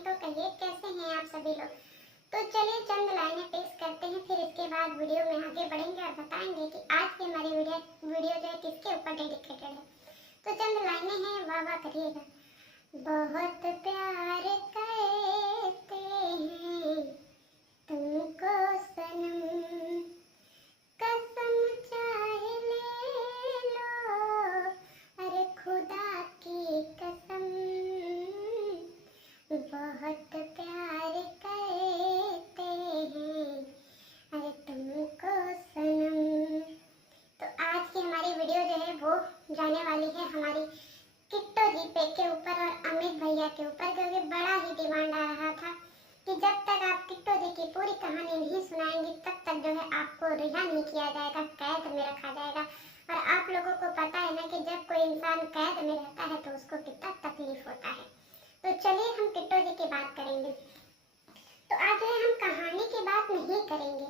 तो कहिए कैसे हैं आप सभी लोग। तो चलिए चंद लाइनें पेश करते हैं, फिर इसके बाद वीडियो में आगे बढ़ेंगे और बताएंगे कि आज की हमारी वीडियो जो है किसके ऊपर डेडिकेटेड है। तो चंद लाइनें हैं, वाह वाह करिएगा। बहुत प्यार करते हैं तुमको सनम, कसम चाहे ले लो, अरे खुदा की कसम, बहुत प्यार करते हैं अरे तुमको सनम। तो आज की हमारी वीडियो जो है वो जाने वाली है हमारी किट्टो जी पे के ऊपर और अमित भैया के ऊपर, क्योंकि बड़ा ही डिमांड आ रहा था कि जब तक आप किट्टो जी की पूरी कहानी नहीं सुनाएंगे तब तक जो है आपको रिहा नहीं किया जाएगा, कैद में रखा जाएगा। और आप लोगों को पता है ना कि जब कोई इंसान कैद में रहता है तो उसको कितना तकलीफ होता है। तो चलिए हम किट्टो जी की बात करेंगे। तो आज जो है हम कहानी की बात नहीं करेंगे,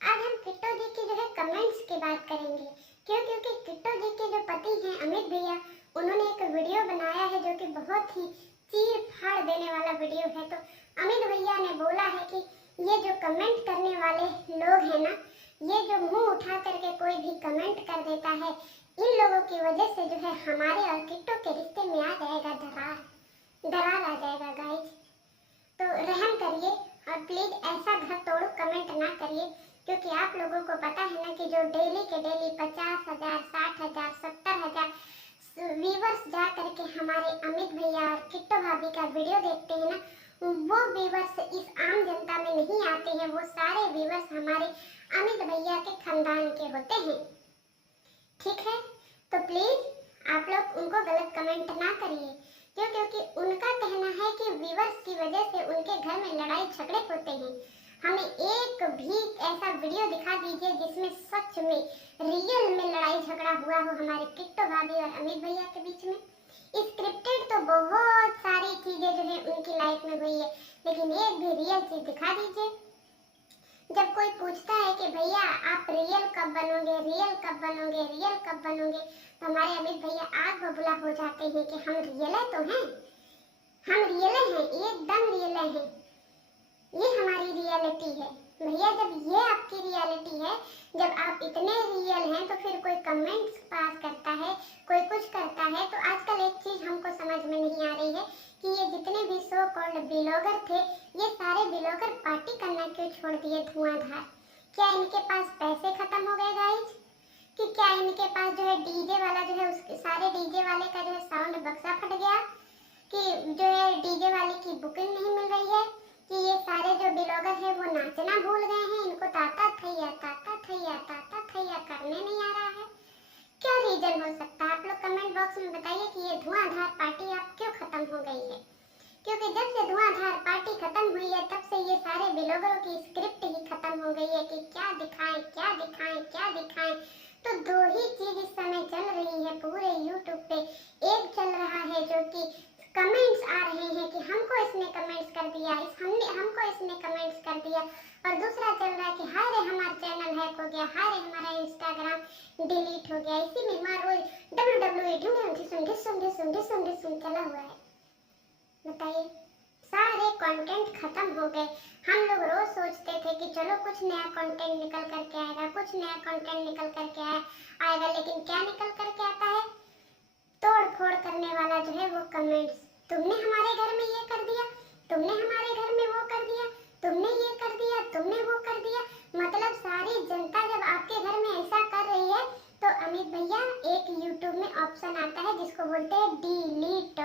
आज हम किट्टो जी की जो है कमेंट्स की बात करेंगे। क्यों? क्योंकि किट्टो जी के जो पति हैं अमित भैया, उन्होंने एक वीडियो बनाया है जो कि बहुत ही चीर फाड़ देने वाला वीडियो है। तो अमित भैया ने बोला है कि ये जो कमेंट करने वाले लोग हैं ना, ये जो मुंह उठा करके कोई भी कमेंट कर देता है, इन लोगों की वजह से जो है हमारे और किट्टो के रिश्ते में आ जाएगा दरार आ जाएगा गाइज। तो रहम करिए और प्लीज ऐसा घर तोड़ो कमेंट ना करिए, क्योंकि आप लोगों को पता है ना कि जो डेली के डेली 50,000, 60,000, 70,000 व्यूवर्स जा करके हमारे अमित भैया और किट्टो भाभी का वीडियो देखते हैं ना, वो व्यूवर्स इस आम जनता में नहीं आते हैं। वो सारे व्यूवर्स हमारे अमित भैया के खानदान के होते हैं, ठीक है। तो प्लीज आप लोग उनको गलत कमेंट ना करिए। क्यों? क्योंकि उनका कहना है कि व्यूवर्स की वजह से उनके घर में लड़ाई झगड़े होते हैं। हमें एक भी ऐसा वीडियो दिखा दीजिए जिसमें सच में रियल में लड़ाई झगड़ा हुआ हो हमारे किट्टो भाभी और अमित भैया के बीच में। स्क्रिप्टेड तो बहुत सारी चीजें जो है उनकी लाइफ में हुई है, लेकिन एक भी रियल चीज दिखा दीजिए। जब कोई पूछता है कि भैया आप रियल कब बनोगे, रियल कब बनोगे, रियल कब बनोगे, तो हमारे अमित भैया आग बबूला हो जाते हैं कि हम रियल तो हैं, हम रियल हैं, एकदम रियल हैं, ये हमारी रियलिटी है। भैया जब ये आपकी रियलिटी है, जब आप इतने रियल हैं, तो फिर कोई कमेंट्स पास करता है, कोई कुछ करता है। तो आजकल एक चीज हमको समझ में नहीं आ रही है कि ये जितने भी सो कॉल्ड ब्लॉगर थे, ये सारे ब्लॉगर पार्टी करना क्यों छोड़ दिए धुआंधार? क्या इनके पास पैसे खत्म हो गए गाइज? कि क्या इनके पास जो है डीजे वाला जो है उसके सारे डीजे वाले का जो है साउंड बक्सा फट गया, कि जो है डीजे वाले की बुकिंग नहीं मिल रही है, कि ये सारे जो ब्लॉगर है वो नाचना भूल गए हैं, इनको ताता थैया करने नहीं आ रहा है? क्या रीजन हो सकता है? आप लोग कमेंट बॉक्स में बताइए कि ये धुआंधार पार्टी आप क्यों खत्म हो गई है। क्योंकि जब से धुआंधार पार्टी खत्म हुई है तब से ये सारे ब्लॉगरों की स्क्रिप्ट ही खत्म हो गई है कि क्या दिखाएं क्या दिखाएं क्या दिखाएं। तो दो ही चीज इस समय चल रही है पूरे यूट्यूब पे। एक चल रहा है जो कि कमेंट्स आ रहे हैं कि हमको इसने कमेंट्स कर दिया, हमको इसने कमेंट्स कर दिया, और दूसरा चल रहा है कि हाय रे हमारा चैनल हैक हो गया, हाय रे हमारा इंस्टाग्राम डिलीट हो गया। इसी में हमारा रोज WWE चला हुआ है। बताइए, सारे कंटेंट खत्म हो गए। हम लोग रोज सोचते थे कि चलो कुछ नया कंटेंट निकल करके आएगा, कुछ नया कंटेंट निकल करके आएगा, लेकिन क्या निकल करके आता है? तोड़ फोड़ करने वाला जो है वो कमेंट्स। तुमने हमारे घर में ये कर दिया, तुमने हमारे घर में वो कर दिया, तुमने ये कर दिया, तुमने वो कर दिया। मतलब सारी जनता जब आपके घर में ऐसा कर रही है तो अमित भैया एक यूट्यूब में ऑप्शन आता है जिसको बोलते हैं डिलीट,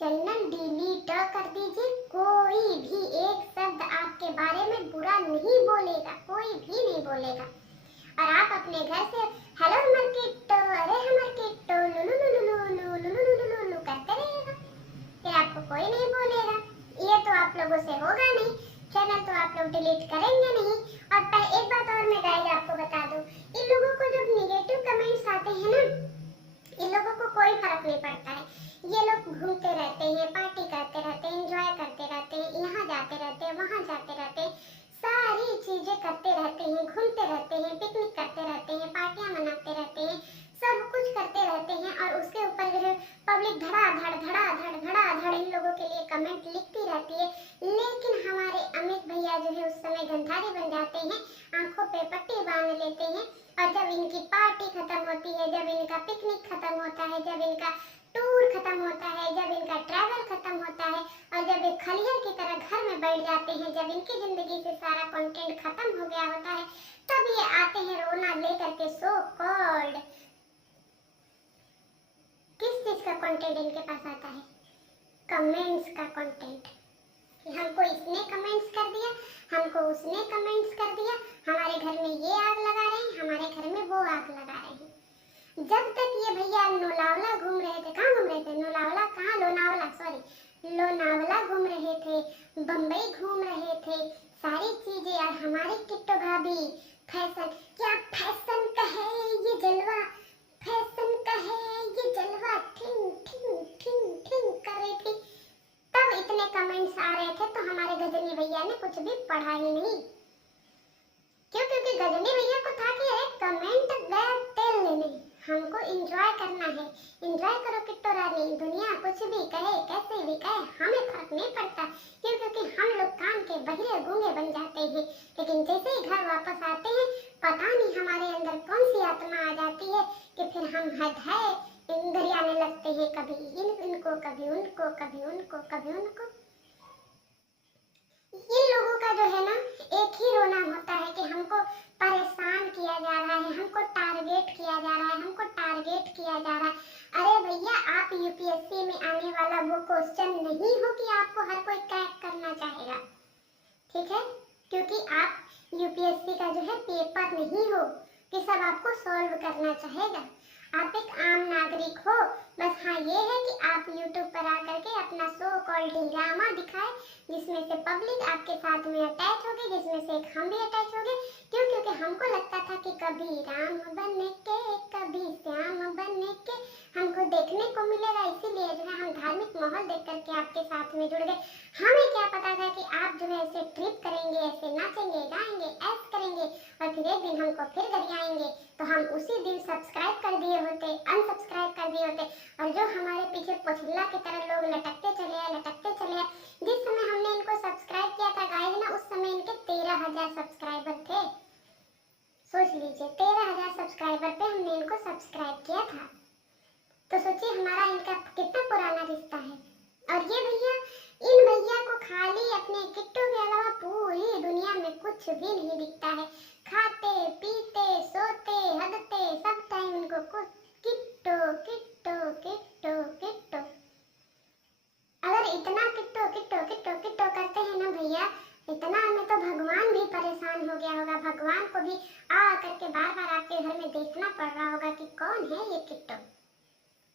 चैनल डिलीट कर दीजिए। कोई भी एक शब्द आपके बारे में बुरा नहीं बोलेगा, कोई भी नहीं बोलेगा। और आप अपने घर से हेलो हमर किट्टो, अरे हमर किट्टो, लुलुलुलुलुलुलुलुलुलुलुलु करते रहिएगा, फिर आपको कोई नहीं बोलेगा। ये तो आप लोगों से होगा नहीं, चैनल तो आप लोग डिलीट करेंगे नहीं। और एक बात और मैं गाइस आपको बता दूं, इन लोगों को जब नेगेटिव कमेंट्स आते हैं ना, इन लोगों को कोई फर्क नहीं पड़ता है। ये लोग घूमते रहते हैं, पार्टी करते रहते हैं, एंजॉय करते रहते हैं, यहाँ जाते रहते हैं, वहाँ जाते रहते हैं, सारी चीजें करते रहते हैं, घूमते रहते हैं, पिकनिक करते रहते हैं, पार्टियां मनाते रहते हैं, सब कुछ करते रहते हैं। और उसके ऊपर जो है पब्लिक धड़ाधड़ धड़ाधड़ इन लोगों के लिए कमेंट लिखती रहती है, लेकिन हमारे अमित भैया जो है उस समय गंधारी बन जाते हैं, आंखों पे पट्टी बांध लेते हैं। और जब इनकी पार्टी खत्म होती है, जब इनका पिकनिक खत्म होता है, जब इनका टूर खत्म होता है, जब इनका ट्रैवल खत्म होता है और जब ये खलिहर की तरह घर में बैठ जाते हैं, जब इनकी जिंदगी से सारा कंटेंट खत्म हो गया होता है, तब ये आते हैं रोना लेकर के सो कॉल्ड। किस चीज का कंटेंट इनके पास आता है? कमेंट्स का कंटेंट, कि हमको इसने कमेंट्स कर दिया, हमको उसने कमेंट्स कर दिया, हमारे घर में ये आग लगा रहे हैं, हमारे घर में वो आग लगा रहे हैं। जब तक ये भैया लोनावला घूम रहे थे, कहाँ घूम रहे थे? लोनावला कहाँ, लोनावला सॉरी, लोनावला घूम रहे थे, बम्बई घूम रहे थे, सारी चीजें। और हमारी किट्टो भाभी फैशन, क्या फैशन का है ये जलवा, फैशन का है ये जलवा, ठिंग ठिंग ठिंग ठिंग कर रही थी। तब इतने कमेंट्स आ रहे थे, तो हमारे गजनी भैया ने कुछ भी पढ़ा ही नहीं। क्यों? क्योंकि गजनी भैया को था कि अरे कमेंट गए तेल लेने, हमको एंजॉय करना है। एंजॉय करो किट्टो रानी, दुनिया कुछ भी कहे, कैसे भी कहे, हमें फर्क नहीं पड़ता। क्यों? क्योंकि हम लोग कान के बहिरे गूंगे बन जाते हैं, लेकिन जैसे ही घर वापस आते हैं, पता नहीं हमारे अंदर कौन सी आत्मा आ जाती है कि फिर हम हद है गरियाने लगते हैं, कभी इनको, कभी उनको, कभी उनको, कभी उनको। इन लोगों का जो है ना, एक ही रोना होता है कि हमको परेशान किया जा रहा है, हमको टारगेट किया जा रहा है, हमको टारगेट किया जा रहा है। अरे भैया, आप यूपीएससी में आने वाला वो क्वेश्चन नहीं हो कि आपको हर कोई क्रैक करना चाहेगा, ठीक है? क्योंकि आप यूपीएससी का जो है पेपर नहीं हो कि सब आपको सॉल्व करना चाहेगा। आप एक आम नागरिक हो, बस हाँ ये है कि आप यूट्यूब पर आकर के अपना सो कॉल्ड ड्रामा दिखाए, जिसमें से पब्लिक आपके साथ में अटैच होगी, जिसमें से एक हम भी अटैच होंगे। क्यों? क्योंकि हमको लगता था कि कभी राम बनने के, कभी श्याम बनने के हमको देखने को मिलेगा, इसीलिए जो है हम धार्मिक माहौल देख करके आपके साथ में जुड़ गए। हमें क्या पता था कि आप जो है ऐसे ट्रिप करेंगे, ऐसे नाचेंगे, गाएंगे, ऐश करेंगे और फिर एक दिन हमको फिर गरियाएंगे, तो हम उसी दिन सब्सक्राइब कर दिए होते, अनसब्सक्राइब कर दिए होते, और जो हमारे पीछे पोछल्ला की तरह लोग लटकते चले आए, लटकते चले आए। जिस समय हमने इनको सब्सक्राइब किया था गाइस ना, उस समय इनके 13,000 सब्सक्राइबर थे। सोच लीजिए, 13,000 सब्सक्राइबर पे हमने इनको सब्सक्राइब किया था। तो सोचिए हमारा इनका कितना पुराना रिश्ता है। और ये भैया, इन भैया को खाली अपने किट्टो के अलावा पूरी दुनिया में कुछ भी नहीं दिखता है। खाते पीते सोते हगते सब टाइम इनको कुछ किट्टो किट्टो किट्टो किट्टो। अगर इतना किट्टो किट्टो किट्टो किट्टो करते हैं ना भैया, इतना में तो भगवान भी परेशान हो गया होगा। भगवान को भी आ करके बार बार आपके घर में देखना पड़ रहा होगा कि कौन है ये किट्टो,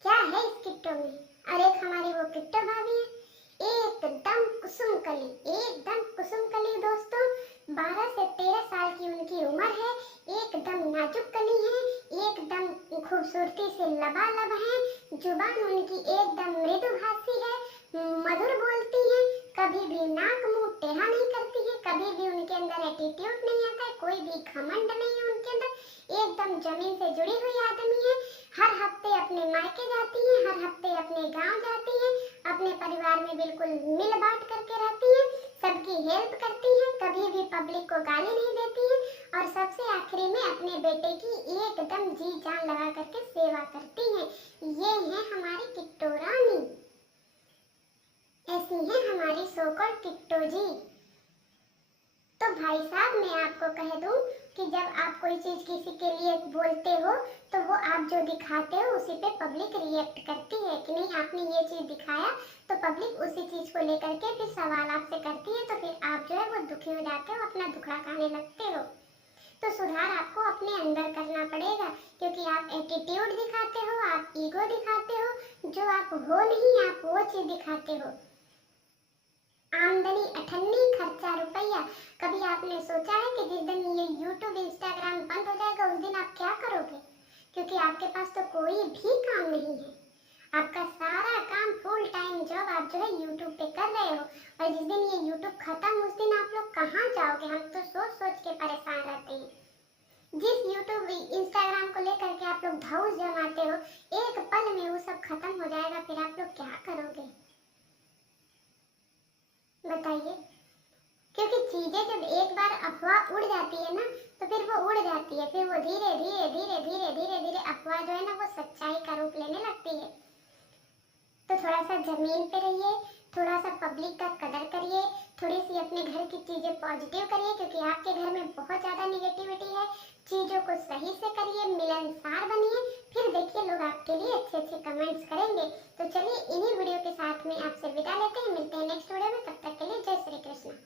क्या है इस किट्टो में। और एक हमारी वो किट्टो भाभी है, एकदम कुसुम कली, एकदम कुसुम कली दोस्तों। 12 से 13 साल की उनकी उम्र है, एकदम नाजुक कली है, एकदम खूबसूरती से लबालब है, जुबान उनकी एकदम मृदुभाषी है, मधुर बोलती है, कभी भी नाक मुंह टेढ़ा नहीं करती है, कभी भी उनके अंदर एटीट्यूड नहीं आता है, कोई भी घमंड नहीं है उनके अंदर, एकदम जमीन से जुड़ी हुई आदमी है। हर हफ्ते अपने मायके जाती है, हर हफ्ते अपने गांव जाती है, अपने परिवार में बिल्कुल मिल बांट करके रहती है, सबकी हेल्प करती है, कभी भी पब्लिक को गाली नहीं देती है, और सबसे आखिरी में अपने बेटे की एकदम जी जान लगा करके सेवा करती है। ये है हमारी किट्टो रानी, ऐसी है हमारी सोकॉल्ड किट्टो जी। तो भाई साहब, मैं आपको कह दूं कि जब आप कोई चीज किसी के लिए बोलते हो, तो वो आप जो दिखाते हो उसी पे पब्लिक रिएक्ट करती है कि नहीं, आपने ये चीज दिखाया तो पब्लिक उसी चीज को लेकर के फिर सवाल आपसे करती है, तो फिर आप जो है वो दुखी हो जाते हो, अपना दुखड़ा खाने लगते हो। तो सुधार आपको अपने अंदर करना पड़ेगा, क्योंकि आप एटीट्यूड दिखाते हो, आप ईगो दिखाते हो, जो आप हो नहीं आप वो चीज दिखाते हो। आमदनी अठन्नी, खर्चा रुपया। कभी आपने सोचा है कि जिस दिन ये यूट्यूब इंस्टाग्राम बंद हो जाएगा उस दिन आप क्या करोगे? क्योंकि आपके पास तो कोई भी काम नहीं है, आपका सारा काम फुल टाइम जॉब आप जो है यूट्यूब पे कर रहे हो, और जिस दिन ये यूट्यूब खत्म उस दिन आप लोग कहाँ जाओगे? हम तो सोच सोच के परेशान रहते हैं। जिस यूट्यूब इंस्टाग्राम को लेकर के आप लोग धौस जमाते हो, एक पल में वो सब खत्म हो जाएगा, फिर आप लोग क्या करोगे? चीजें जब एक बार अफवाह उड़ जाती है ना, तो फिर वो उड़ जाती है, फिर वो धीरे धीरे धीरे धीरे धीरे धीरे अफवाह जो है ना वो सच्चाई का रूप लेने लगती है। तो थोड़ा सा जमीन पे रहिए, थोड़ा सा पब्लिक का कदर करिए, थोड़ी सी अपने घर की चीजें पॉजिटिव करिए, क्योंकि आपके घर में बहुत ज्यादा निगेटिविटी है। चीजों को सही से करिए, मिलनसार बनिए, फिर देखिए लोग आपके लिए अच्छे अच्छे कमेंट्स करेंगे। तो चलिए इन्हीं वीडियो के साथ में आपसे विदा लेते हैं, मिलते हैं नेक्स्ट वीडियो में, तब तक के लिए जय श्री कृष्ण।